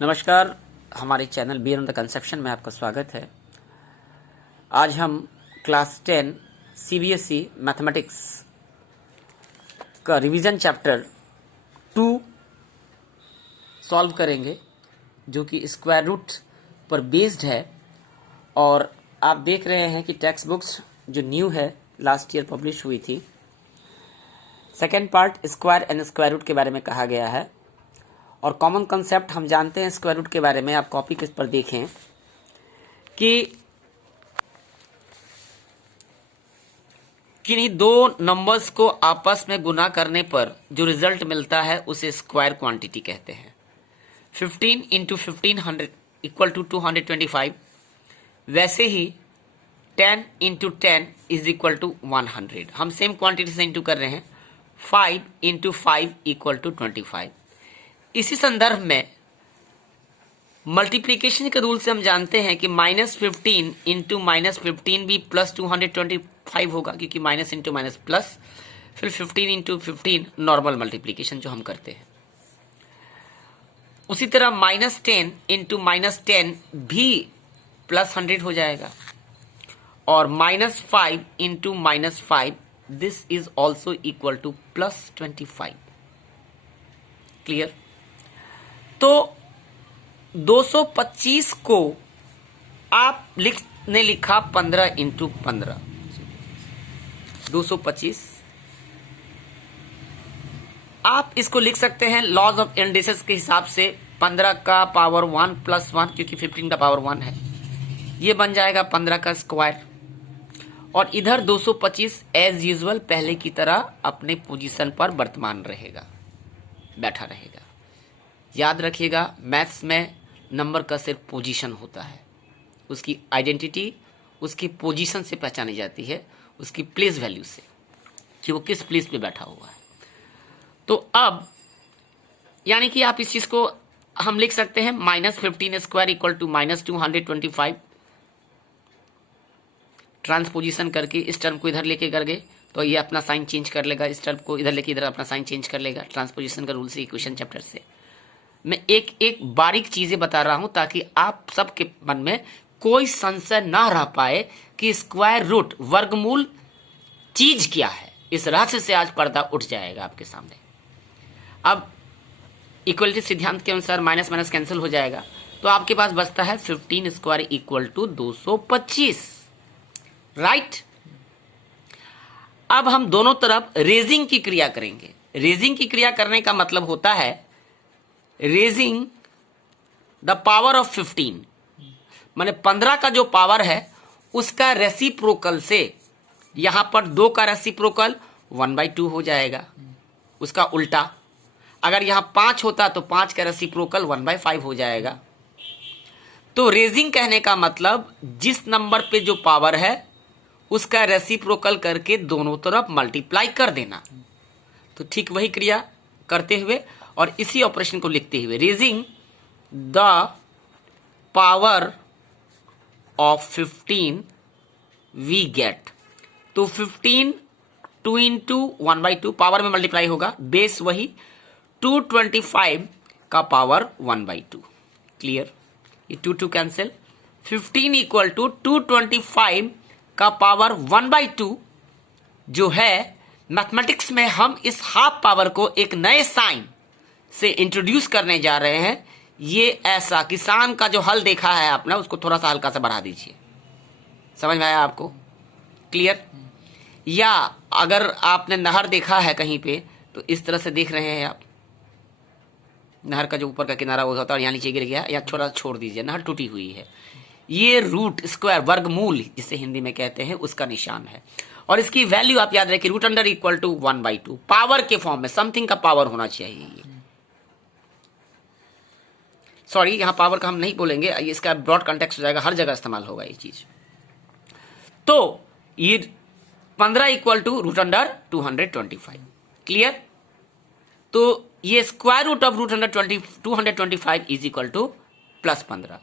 नमस्कार, हमारे channel beyond the conception में आपका स्वागत है। आज हम क्लास 10 सीबीएसई मैथमेटिक्स का रिवीजन चैप्टर 2 सॉल्व करेंगे, जो कि स्क्वायर रूट पर बेस्ड है। और आप देख रहे हैं कि टेक्स्ट बुक्स जो न्यू है, लास्ट ईयर पब्लिश हुई थी। Second part square and square root के बारे में कहा गया है, और कॉमन कंसेप्ट हम जानते हैं स्क्वायर रूट के बारे में। आप कॉपी किस पर देखें कि किन्हीं दो नंबर्स को आपस में गुना करने पर जो रिजल्ट मिलता है उसे स्क्वायर क्वांटिटी कहते हैं। 15 इंटू 1500 इक्वल टू 225। वैसे ही 10 इंटू 10 इज इक्वल टू 100। हम सेम क्वांटिटी से इंटू कर रहे हैं। 5 इंटू 5 इक्वल टू 25। इसी संदर्भ में मल्टीप्लीकेशन के रूल से हम जानते हैं कि -15 इंटू -15 भी प्लस 225 होगा, क्योंकि माइनस इंटू माइनस प्लस, फिर 15 इंटू 15 नॉर्मल मल्टीप्लीकेशन जो हम करते हैं। उसी तरह -10 इंटू -10 भी प्लस 100 हो जाएगा, और -5 into -5 this is also equal to plus 25। Clear? तो 225 को आपने लिखा 15 इंटू 15, 225। आप इसको लिख सकते हैं लॉज ऑफ इंडिसेस के हिसाब से 15 का पावर 1 प्लस 1, क्योंकि 15 का पावर 1 है। ये बन जाएगा 15 का स्क्वायर। और इधर 225 एज यूजुअल पहले की तरह अपने पोजीशन पर वर्तमान रहेगा, बैठा रहेगा। याद रखिएगा, मैथ्स में नंबर का सिर्फ पोजीशन होता है। उसकी आइडेंटिटी उसकी पोजीशन से पहचानी जाती है, उसकी प्लेस वैल्यू से, कि वो किस प्लेस पे बैठा हुआ है। तो अब यानी कि आप इस चीज को हम लिख सकते हैं -15 स्क्वायर इक्वल टू -225। ट्रांसपोजिशन करके इस टर्म को इधर लेके कर गए तो ये अपना साइन चेंज कर लेगा, इस टर्म को इधर लेके इधर अपना साइन चेंज कर लेगा। ट्रांसपोजिशन का रूल से, इक्वेशन चैप्टर से मैं एक एक बारीक चीजें बता रहा हूं, ताकि आप सबके मन में कोई संशय ना रह पाए कि स्क्वायर रूट वर्गमूल चीज क्या है। इस रहस्य से आज पर्दा उठ जाएगा आपके सामने। अब इक्वलिटी सिद्धांत के अनुसार माइनस माइनस कैंसिल हो जाएगा, तो आपके पास बचता है 15 स्क्वायर इक्वल टू 225। राइट? अब हम दोनों तरफ रेजिंग की क्रिया करेंगे। रेजिंग की क्रिया करने का मतलब होता है रेजिंग द पावर ऑफ 15, माने 15 का जो पावर है उसका रेसिप्रोकल से, यहां पर 2 का रेसिप्रोकल 1/2 हो जाएगा। उसका उल्टा अगर यहां 5 होता तो 5 का रेसिप्रोकल 1/5 हो जाएगा। तो रेजिंग कहने का मतलब जिस नंबर पे जो पावर है उसका रेसिप्रोकल करके दोनों तरफ मल्टीप्लाई कर देना। तो ठीक वही क्रिया करते हुए और इसी ऑपरेशन को लिखते हुए, raising the power of 15 we get. तो 15 2 इंटू 1/2 पावर में मल्टीप्लाई होगा, बेस वही 225 का पावर 1/2। क्लियर? ये 2 कैंसिल। 15 इक्वल टू 225 का पावर 1/2 जो है, मैथमेटिक्स में हम इस हाफ पावर को एक नए साइन से इंट्रोड्यूस करने जा रहे हैं। ये ऐसा किसान का जो हल देखा है आपने, उसको थोड़ा सा हल्का सा बढ़ा दीजिए। समझ में आया आपको? क्लियर? या अगर आपने नहर देखा है कहीं पे, तो इस तरह से देख रहे हैं आप, नहर का जो ऊपर का किनारा वो होता है और यहाँ नीचे गिर गया, या थोड़ा छोड़ दीजिए, नहर टूटी हुई है। ये रूट स्क्वायर वर्गमूल जिसे हिंदी में कहते हैं उसका निशान है। और इसकी वैल्यू आप याद रखिए, root under equal to 1/2 power के फॉर्म में, समथिंग का पावर होना चाहिए। सॉरी, यहां पावर का हम नहीं बोलेंगे, इसका ब्रॉड कॉन्टेक्स्ट हो जाएगा, हर जगह इस्तेमाल होगा ये चीज। तो ये 15 equal to root under 225। Clear? तो ये square root of root under 225 is equal to plus 15।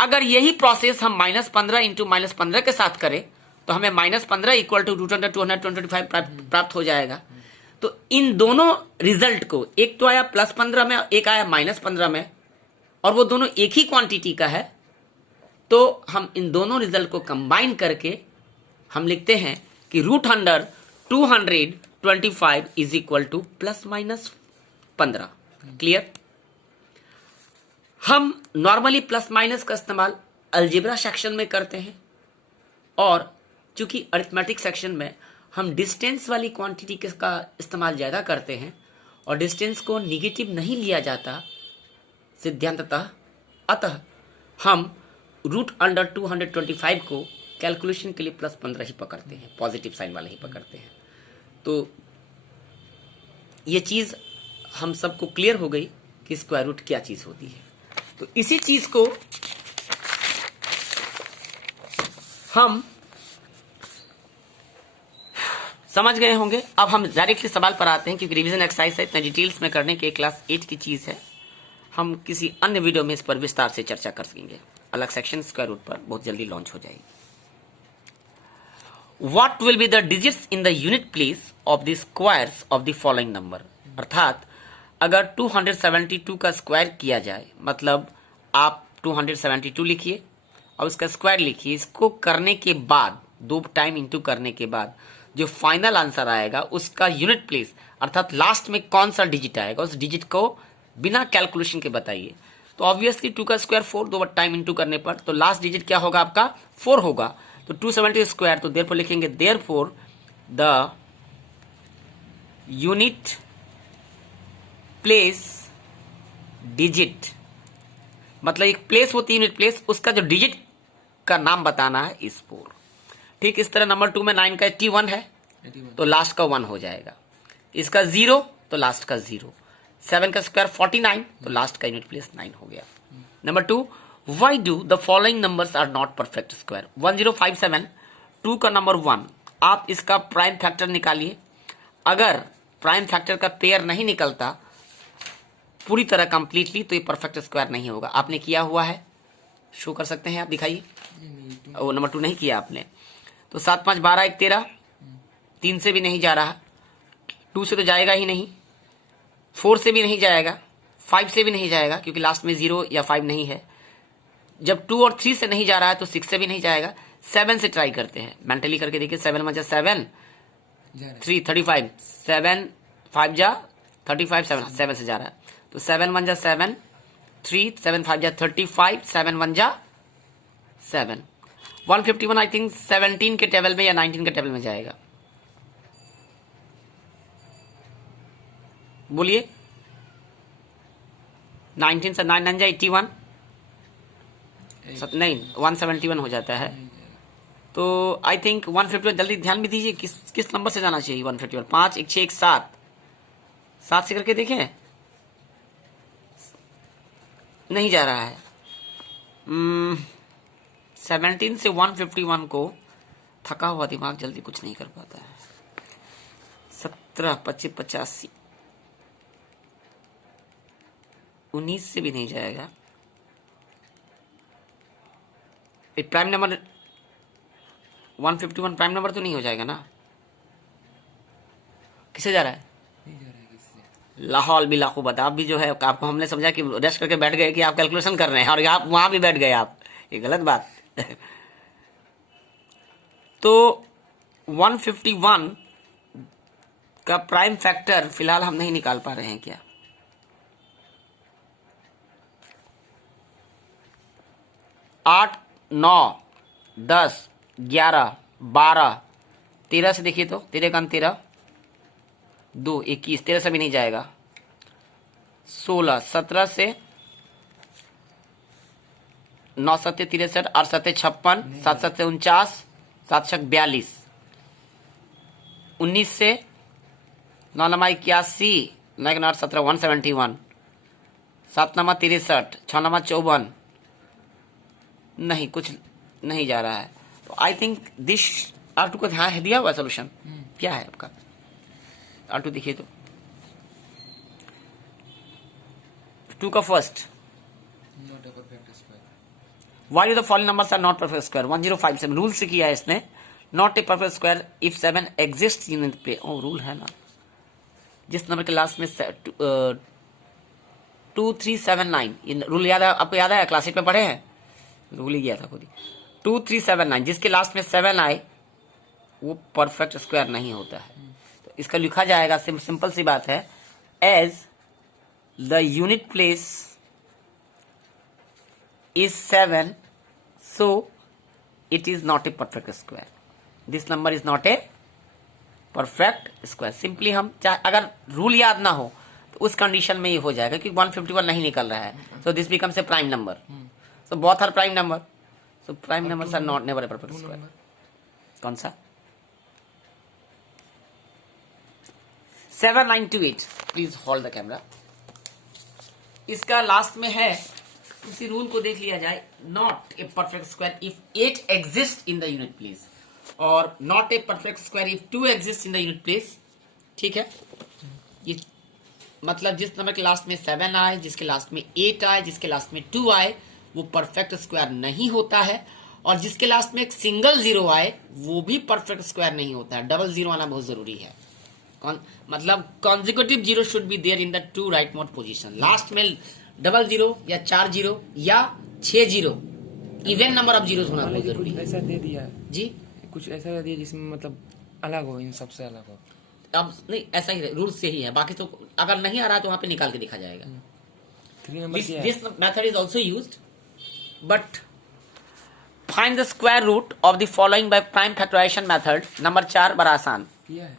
अगर यही प्रोसेस हम -15 इंटू -15 के साथ करें तो हमें -15 इक्वल टू रूट अंडर 225 प्राप्त हो जाएगा। तो इन दोनों रिजल्ट को, एक तो आया +15 में, एक आया -15 में, और वो दोनों एक ही क्वांटिटी का है, तो हम इन दोनों रिजल्ट को कंबाइन करके हम लिखते हैं कि root under 225 is equal to plus minus 15। Clear? हम नॉर्मली प्लस माइनस का इस्तेमाल अलजेब्रा सेक्शन में करते हैं, और चूंकि अरिथमेटिक सेक्शन में हम डिस्टेंस वाली क्वांटिटी का इस्तेमाल ज्यादा करते हैं और डिस्टेंस को निगेटिव नहीं लिया जाता सिद्धांततः, अतः हम रूट अंडर 225 को कैलकुलेशन के लिए प्लस 15 ही पकड़ते हैं, पॉजिटिव साइन वाले ही पकड़ते हैं। तो ये चीज हम सबको क्लियर हो गई कि स्क्वायर रूट क्या चीज होती है। तो इसी चीज को हम समझ गए होंगे। अब हम डायरेक्टली सवाल पर आते हैं, क्योंकि रिवीजन एक्सरसाइज है, इतना डिटेल्स में करने के क्लास 8 की चीज है। हम किसी अन्य वीडियो में इस पर विस्तार से चर्चा कर सकेंगे। अलग सेक्शन स्क्वायर रूट पर बहुत जल्दी लॉन्च हो जाएगी। What will be the digits in the unit place of the squares of the following number. अर्थात अगर 272 का स्क्वायर किया जाए, मतलब आप 272 लिखिए और उसका स्क्वायर लिखिए। इसको करने के बाद 2 टाइम इंटू करने के बाद जो फाइनल आंसर आएगा उसका यूनिट प्लेस अर्थात लास्ट में कौन सा डिजिट आएगा, उस डिजिट को बिना कैलकुलेशन के बताइए। तो ऑब्वियसली 2 का स्क्वायर 4, 2 टाइम इंटू करने पर तो लास्ट डिजिट क्या होगा आपका 4 होगा। तो 270 स्क्वायर, तो देयरफॉर लिखेंगे therefore the unit place digit, मतलब एक प्लेस होती है यूनिट प्लेस, उसका जो डिजिट का नाम बताना है इस 4। ठीक इस तरह नंबर 2 में 9 का 81 है, 81। तो लास्ट का 1 हो जाएगा। इसका 0 तो लास्ट का 0। 7 का स्क्वायर 49, तो लास्ट का यूनिट प्लेस 9 हो गया। Number 2, why do the following numbers are not perfect square. 1057, 2 का नंबर 1, आप इसका प्राइम फैक्टर निकालिए। अगर प्राइम फैक्टर का पेयर नहीं निकलता पूरी तरह कंप्लीटली तो ये परफेक्ट स्क्वायर नहीं होगा। आपने किया हुआ है, शो कर सकते हैं आप, दिखाइए। वो नंबर 2 नहीं किया आपने, तो 7 5 12 1 13, 3 से भी नहीं जा रहा, 2 से तो जाएगा ही नहीं, 4 से भी नहीं जाएगा, 5 से भी नहीं जाएगा क्योंकि लास्ट में 0 या 5 नहीं है। जब 2 और 3 से नहीं जा रहा है तो 6 से भी नहीं जाएगा। 7 से ट्राई करते हैं, मेंटली करके देखिए। 7 1 7 3 35, 7 5 जा 35, 7 से जा रहा है, तो 7 1 7 3, 7 5 35, 7 1 7। 151 आई थिंक 17 के टेबल में या 19 के टेबल में जाएगा, बोलिए। 19 से 9 जा 81, नहीं 171 हो जाता है। तो आई थिंक 151, जल्दी ध्यान भी दीजिए किस नंबर से जाना चाहिए। 151 5 1 6 1 7, 7 से करके देखें, नहीं जा रहा है। 17 से 151 को थका हुआ दिमाग जल्दी कुछ नहीं कर पाता है। 17 25 85, 19 से भी नहीं जाएगा। एक प्राइम नंबर 151 प्राइम नंबर तो नहीं हो जाएगा ना। किसे जा रहा है? लाहौल भी लाखूबत। आप भी जो है आपको हमने समझा कि रेस्ट करके बैठ गए कि आप कैलकुलेशन कर रहे हैं और आप वहां भी बैठ गए आप, ये गलत बात। तो 151 का प्राइम फैक्टर फिलहाल हम नहीं निकाल पा रहे हैं क्या? आठ 9 10 11 12 13 से देखिए तो 13 का 13 2 21, 13 से भी नहीं जाएगा। 16 17 से 9 7 63, 8 7 56, 7 7 49, 7 6 42, 19 से 9 9 81, 9 9 17 171, 7 9 63, 6 9 54, नहीं कुछ नहीं जा रहा है। तो आई थिंक दिस R2 को ध्यान है दिया हुआ सोल्यूशन क्या है आपका। R2 देखिए तो 2 का first, why the following numbers are not perfect square. 1057 rule से किया है इसने, not a perfect square if 7 exist in play. ओ रूल है ना, जिस नंबर के लास्ट में 2379, ये रूल याद है आपको? याद है, क्लासिक में पढ़े हैं, भूल ही गया था खुद ही। 2379 जिसके लास्ट में 7 आए वो परफेक्ट स्क्वायर नहीं होता है। तो इसका लिखा जाएगा, सिंपल सी बात है, as the unit place is 7, so it is not a perfect square. This number is not a perfect square. Simply हम अगर रूल याद ना हो तो उस कंडीशन में ये हो जाएगा कि 151 नहीं निकल रहा है, so this becomes a prime number. So both are prime number. So prime numbers are not never a perfect square. कौन सा? 7928. Please hold the camera. इसका लास्ट में है, उसी रूल को देख लिया जाए, not a perfect square if 8 exist in the unit place, और not a perfect square if 2 exist in the unit place. ठीक है, ये मतलब जिस नंबर के लास्ट में 7 आए, जिसके लास्ट में 8 आए, जिसके लास्ट में 2 आए, वो परफेक्ट स्क्वायर नहीं होता है, और जिसके लास्ट में एक सिंगल जीरो आए वो भी परफेक्ट स्क्वायर नहीं होता है। डबल जीरो आना बहुत जरूरी है। मतलब consecutive zero should be there in the 2 right most position. Last में डबल जीरो या 4 जीरो या 6 zero, even number of zero होना बहुत जरूरी है। ऐसा दे दिया जी, कुछ ऐसा दे दिया जिसमें मतलब अलग हो, इन सबसे अलग हो। अब नहीं, ऐसा ही रूल से ही है, बाकी तो अगर नहीं आ रहा तो वहां पे निकाल के दिखा जाएगा। 3 number this method is also used, but find the square root of the following by prime factorisation method. Number 4 बड़ा आसान, किया है।